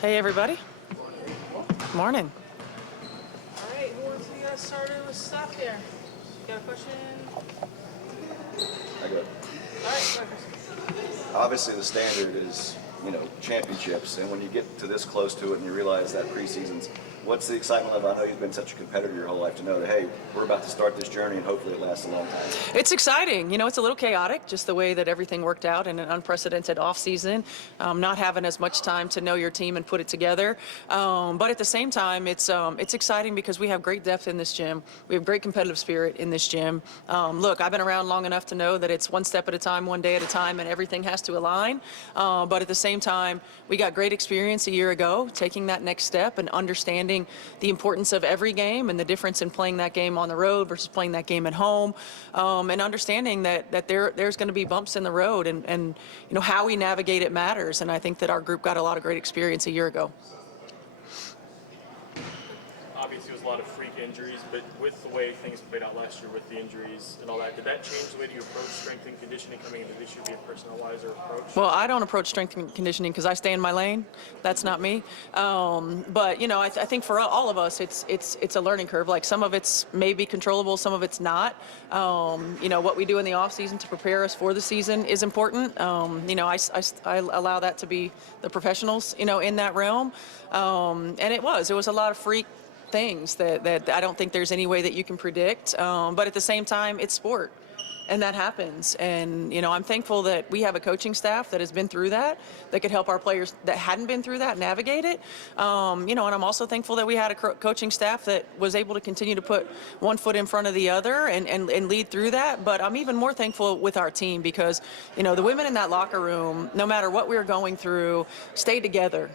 Hey, everybody. Morning. All right, who wants to get started with stuff here? Got a question? I got it. All right, go ahead, Chris. Obviously, the standard is, championships. And when you get to this close to it and you realize that preseason's, what's the excitement level? I know you've been such a competitor your whole life to know that, hey, we're about to start this journey and hopefully it lasts a long time. It's exciting. It's a little chaotic, just the way that everything worked out in an unprecedented offseason, not having as much time to know your team and put it together. But at the same time, it's exciting because we have great depth in this gym. We have great competitive spirit in this gym. Look, I've been around long enough to know that it's one step at a time, one day at a time, and everything has to align. But at the same time, we got great experience a year ago, taking that next step and understanding the importance of every game and the difference in playing that game on the road versus playing that game at home, and understanding that there's going to be bumps in the road, and how we navigate it matters. And I think that our group got a lot of great experience a year ago. Obviously, it was a lot of freak injuries, but with the way things played out last year with the injuries and all that, did that change the way you approach strength and conditioning coming into this year, be a personnel-wiser approach? Well, I don't approach strength and conditioning because I stay in my lane. That's not me. But I think for all of us, it's a learning curve. Like, some of it's maybe controllable, some of it's not. What we do in the off season to prepare us for the season is important. I allow that to be the professionals, in that realm. And it was a lot of freak things that I don't think there's any way that you can predict. But at the same time, it's sport, and that happens. And I'm thankful that we have a coaching staff that has been through that could help our players that hadn't been through that navigate it. And I'm also thankful that we had a coaching staff that was able to continue to put one foot in front of the other and lead through that. But I'm even more thankful with our team because the women in that locker room, no matter what we were going through, stayed together.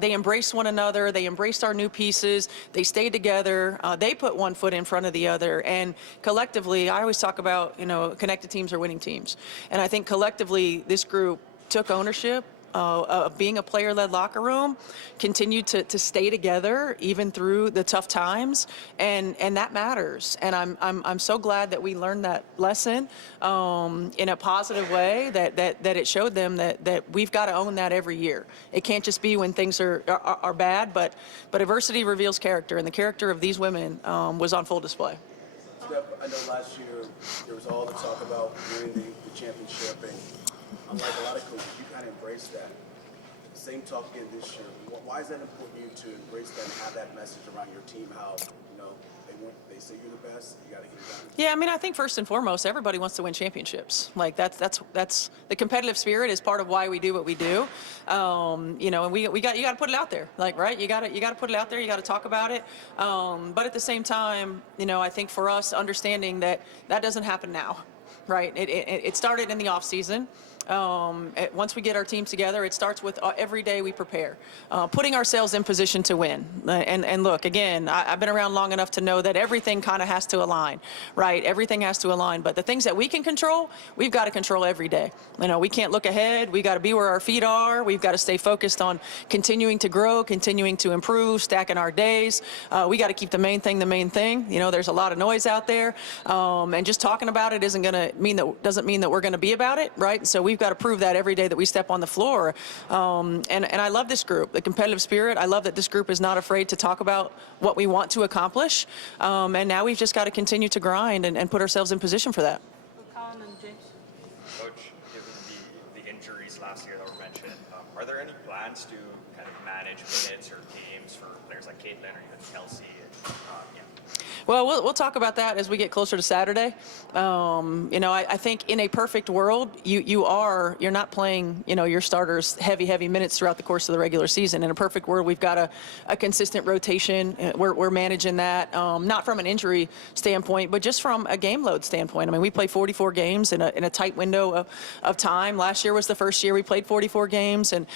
They embraced one another. They embraced our new pieces. They stayed together. They put one foot in front of the other. And collectively, I always talk about, connected teams are winning teams. And I think collectively, this group took ownership of being a player-led locker room, continued to stay together even through the tough times, and that matters. And I'm so glad that we learned that lesson in a positive way. That it showed them that we've got to own that every year. It can't just be when things are bad, but adversity reveals character, and the character of these women was on full display. Steph, I know last year there was all the talk about winning the championship, and unlike a lot of coaches, you kind of embraced that. Same talk again this year. Why is that important to you to embrace that and have that message around your team? How they say you're the best, you got to get it done. Yeah, I think first and foremost, everybody wants to win championships. Like that's the competitive spirit is part of why we do what we do. And you got to put it out there. Like, right? You got to put it out there. You got to talk about it. But at the same time, I think for us, understanding that doesn't happen now. Right. It started in the off season. Once we get our team together, it starts with every day we prepare, putting ourselves in position to win. And look, again, I've been around long enough to know that everything kind of has to align, right? Everything has to align. But the things that we can control, we've got to control every day. We can't look ahead. We got to be where our feet are. We've got to stay focused on continuing to grow, continuing to improve, stacking our days. We got to keep the main thing the main thing. There's a lot of noise out there, and just talking about it doesn't mean that we're going to be about it, right? So we've got to prove that every day that we step on the floor. And I love this group, the competitive spirit. I love that this group is not afraid to talk about what we want to accomplish. And now we've just got to continue to grind and put ourselves in position for that. Colin and James. Coach, given the injuries last year that were mentioned, are there any plans to kind of manage minutes or games for players like Caitlin or even Kelsey? Well, we'll talk about that as we get closer to Saturday. I think in a perfect world, you're not playing, your starters heavy minutes throughout the course of the regular season. In a perfect world, we've got a consistent rotation. We're managing that, not from an injury standpoint, but just from a game load standpoint. We play 44 games in a tight window of time. Last year was the first year we played 44 games, and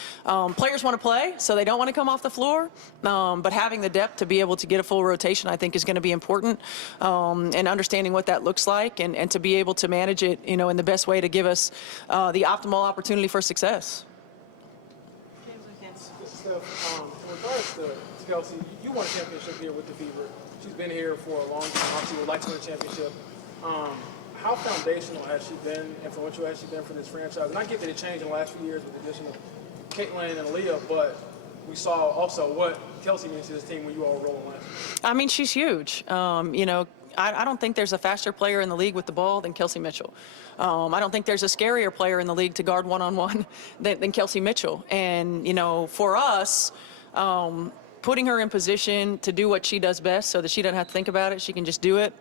players want to play, so they don't want to come off the floor. But having the depth to be able to get a full rotation, I think, is going to be important. And understanding what that looks like and to be able to manage it, in the best way to give us the optimal opportunity for success. Steph, in regards to Kelsey, you won a championship here with the Fever. She's been here for a long time. Obviously, would like to win a championship. How foundational has she been, influential has she been for this franchise? And I get that it changed in the last few years with the addition of Caitlin and Aaliyah, but we saw also what Kelsey means to this team when you all were rolling last year. I mean, she's huge. I don't think there's a faster player in the league with the ball than Kelsey Mitchell. I don't think there's a scarier player in the league to guard one-on-one than Kelsey Mitchell. And, for us, putting her in position to do what she does best so that she doesn't have to think about it, she can just do it,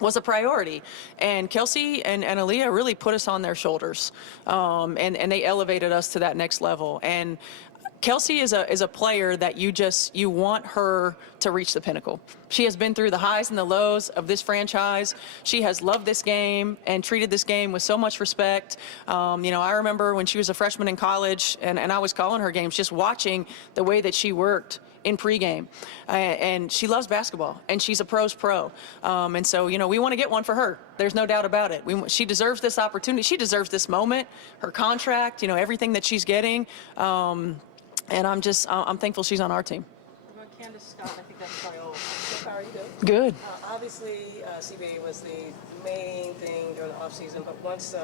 was a priority. And Kelsey and Aaliyah really put us on their shoulders, and they elevated us to that next level. And Kelsey is a player that you want her to reach the pinnacle. She has been through the highs and the lows of this franchise. She has loved this game and treated this game with so much respect. I remember when she was a freshman in college and I was calling her games, just watching the way that she worked in pregame. And she loves basketball, and she's a pro's pro. And so, we want to get one for her. There's no doubt about it. She deserves this opportunity. She deserves this moment, her contract, everything that she's getting. And I'm thankful she's on our team. What about Candace Scott? I think that's probably all. So how are you doing? Good. Obviously, CBA was the main thing during the offseason, but once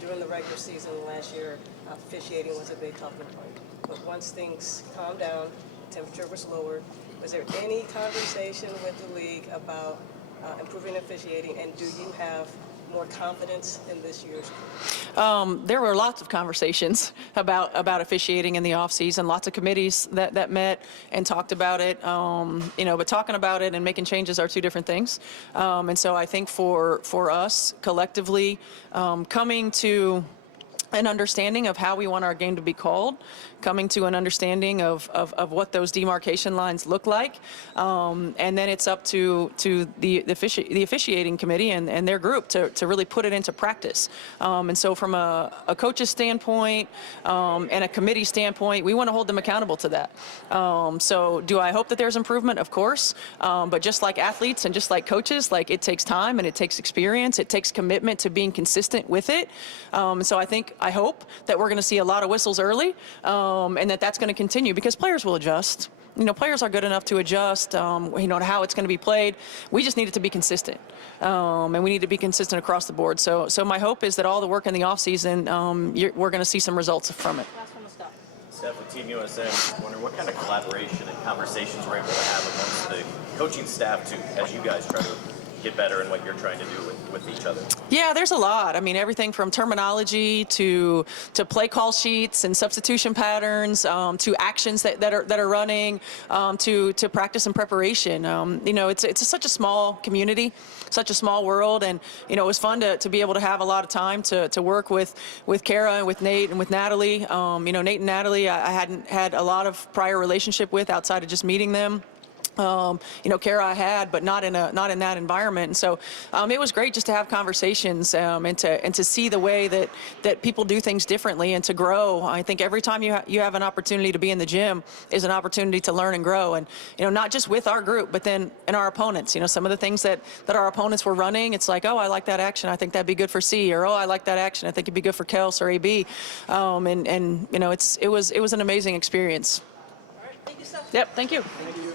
during the regular season last year, officiating was a big talking point. But once things calmed down, temperature was lowered, was there any conversation with the league about improving officiating, and do you have more confidence in this year's group? There were lots of conversations about officiating in the offseason, lots of committees that met and talked about it, but talking about it and making changes are two different things. And so I think for us collectively, coming to an understanding of how we want our game to be called, coming to an understanding of what those demarcation lines look like, and then it's up to the officiating committee and their group to really put it into practice. And so from a coach's standpoint and a committee standpoint, we want to hold them accountable to that. So do I hope that there's improvement? Of course. But just like athletes and just like coaches, it takes time and it takes experience. It takes commitment to being consistent with it. So I hope that we're going to see a lot of whistles early, and that's going to continue because players will adjust. Players are good enough to adjust, to how it's going to be played. We just need it to be consistent, and we need to be consistent across the board. So my hope is that all the work in the offseason, we're going to see some results from it. Last one to stop. Steph, with Team USA, I wonder what kind of collaboration and conversations we're able to have amongst the coaching staff as you guys try to get better in what you're trying to do with each other? Yeah, there's a lot. I mean, everything from terminology to play call sheets and substitution patterns, to actions that are running, to practice and preparation. It's such a small community, such a small world, and it was fun to be able to have a lot of time to work with Kara and with Nate and with Natalie. Nate and Natalie, I hadn't had a lot of prior relationship with outside of just meeting them. Kara I had, but not in that environment. And so it was great just to have conversations and to see the way that people do things differently and to grow. I think every time you have an opportunity to be in the gym is an opportunity to learn and grow. And not just with our group, but then in our opponents. Some of the things that our opponents were running, it's like, oh, I like that action. I think that'd be good for C, or oh, I like that action. I think it'd be good for Kels or AB. It was an amazing experience. All right, thank you, Steph. Yep, thank you. Thank you.